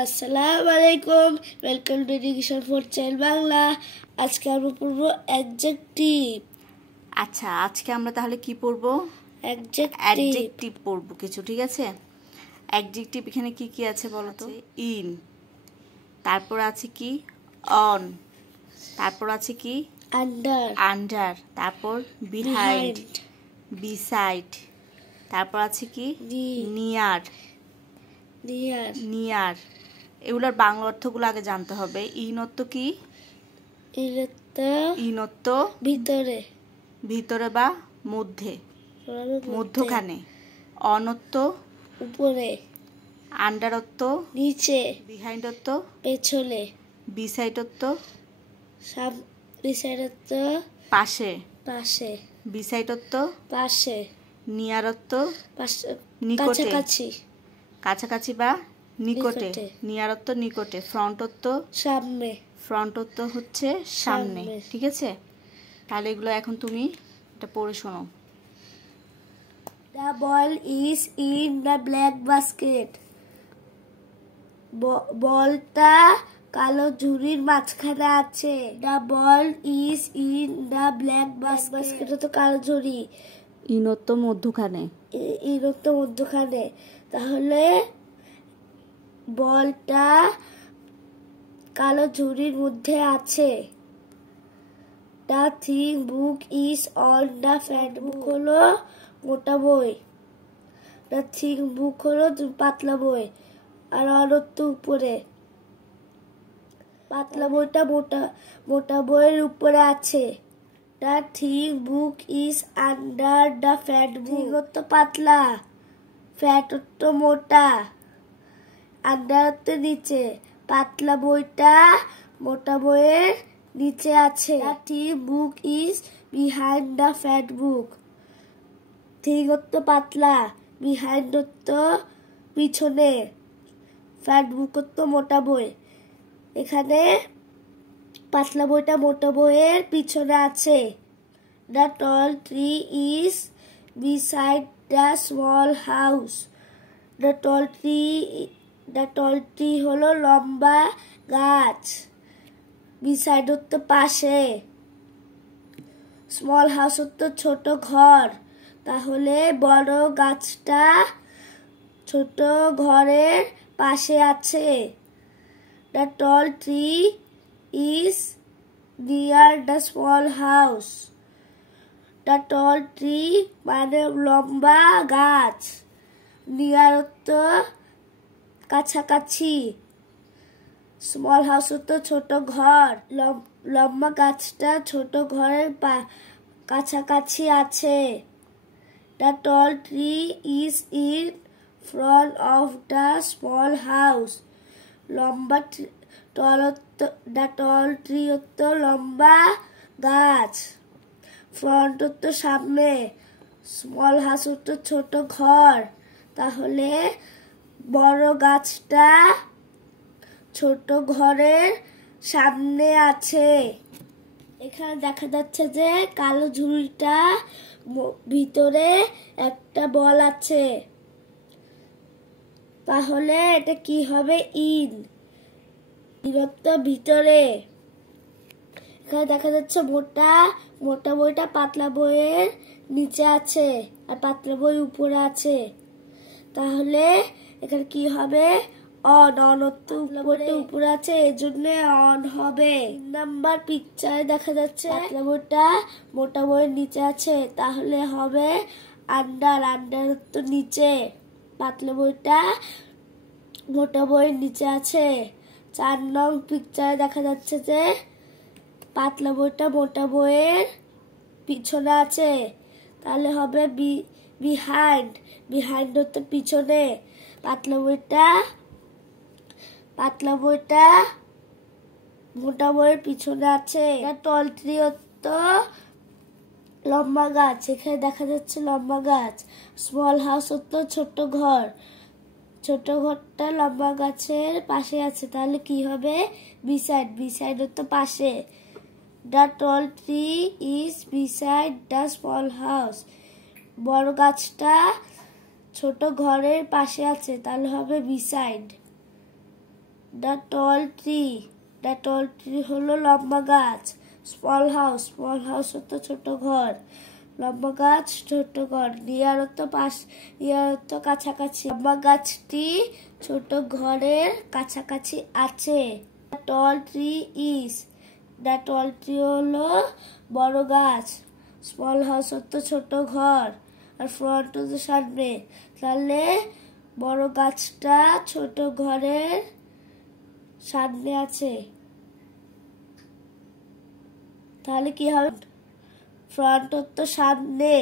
আসসালামু আলাইকুম, welcome to education for child Bangla. আজকে আমরা পড়বো অ্যাডজেক্টিভ। আচ্ছা, আজকে আমরা তাহলে কি পড়বো? অ্যাডজেক্টিভ পড়বো কিছু, ঠিক আছে? অ্যাডজেক্টিভ এখানে কি কি আছে বলো তো? ইন, তারপর আছে কি অন, তারপর আছে কি আন্ডার, তারপর বিহাইন্ড, বিসাইড, তারপর আছে কি নিয়ার। এগুলোর বাংলা অর্থগুলো আগে জানতে হবে। ইন অর্থ কি? ইন অর্থ ভিতরে, ভিতরে বা মধ্যে, মধ্যখানে। অন অর্থ উপরে, আন্ডার অর্থ নিচে, বিহাইন্ড অর্থ পেছনে, বিসাইড অর্থ পাশে, বিসাইড অর্থ পাশে, নিয়ার অর্থ নিকটে, কাছাকাছি বা নিকটে, নিয়ার অর্থ নিকটে, ফ্রন্ট অর্থ সামনে, ফ্রন্ট অর্থ হচ্ছে সামনে, ঠিক আছে? তাহলে এগুলো এখন তুমি এটা পড়ে শোনো। The ball is in the black basket. বলটা কালো ঝুড়ির মাঝখানে আছে। The ball is in the black basket. তো কালো ঝুড়ি। ইনত্ব মধ্যখানে, ইনত্ব মধ্যখানে। তাহলে বলটা কালো ঝুড়ির মধ্যে আছে। The thick book is on the fat book হলো মোটা বই। The thick book হলো পাতলা বই। আর অনত্ব উপরে। পাতলা বইটা মোটা বইয়ের উপরে আছে। The thick book is under the fat book. অর্থ পাতলা, ফ্যাট অর্থ মোটা, আন্ডার অর্থ নিচে। পাতলা বইটা মোটা বইয়ের নিচে আছে। The thick book is behind the fat book. ঠিক অর্থ পাতলা, বিহাইন্ড অর্থ পিছনে, ফ্যাট বুক অর্থ মোটা বই। এখানে পাতলা বইটা মোটা বইয়ের পিছনে আছে। The tall tree is beside the small house. The tall tree হলো লম্বা গাছ। beside অর্থ পাশে, স্মল হাউস অর্থ ছোট ঘর। তাহলে বড় গাছটা ছোট ঘরের পাশে আছে। The tall tree is near the small house. The tall tree মানে লম্বা গাছ। near অর্থ কাছাকাছি, স্মল হাউস অর্থ ছোট ঘর। লম্বা গাছটা ছোট ঘরের কাছাকাছি আছে। The tall tree is in front of the small house. The tall tree অর্থ লম্বা গাছ। ফ্রন্ট অর্থ সামনে, স্মল হাউস অর্থ ছোট ঘর। তাহলে বড় গাছটা ছোট ঘরের সামনে আছে। এখানে দেখা যাচ্ছে যে কালো ঝুড়িটা ভিতরে একটা বল আছে। তাহলে এটা কি হবে? ইন ভিতরে। এখানে দেখা যাচ্ছে মোটা বইটা পাতলা বইয়ের নিচে আছে আর পাতলা বই উপরে আছে। তাহলে এখানে কি হবে? অন বইটা উপরে আছে, এই জন্য অন হবে। নাম্বার পিকচারে দেখা যাচ্ছে পাতলা বইটা মোটা বইয়ের নিচে আছে, তাহলে হবে আন্ডার তো নিচে। পাতলা বইটা মোটা বইয়ের নিচে আছে। 4 নং পিকচারে দেখা যাচ্ছে যে পাতলা বইটা মোটা বইয়ের পিছনে আছে, তাহলে হবে বিহাইন্ড তো পিছনে। পাতলা বইটা মোটা বইয়ের পিছনে আছে। টল ট্রি তো লম্বা গাছ, এখানে দেখা যাচ্ছে লম্বা গাছ। স্মল হাউস তো ছোট ঘর, ছোট ঘরটা লম্বা গাছের পাশে আছে, তাহলে কি হবে? বিসাইড তো পাশে। The tall tree is beside the small house. বড় গাছটা ছোট ঘরের পাশে আছে, তাহলে হবে beside. The tall tree, the tall tree হলো লম্বা গাছ। স্মল হাউস, স্মল হাউস হতো ছোট ঘর। লম্বা গাছ ছোট ঘর। নিয়ার হতো পাশ, নিয়ার হতো কাছাকাছি। লম্বা গাছটি ছোট ঘরের কাছাকাছি আছে। The tall tree is, the tall tree হলো বড় গাছ। স্মল হাউস হতো ছোট ঘর, আর ফ্রন্ট হতো সামনে। তাহলে বড় গাছটা ছোট ঘরের সামনে আছে। তাহলে কি হবে? ফ্রন্ট হতো সামনে।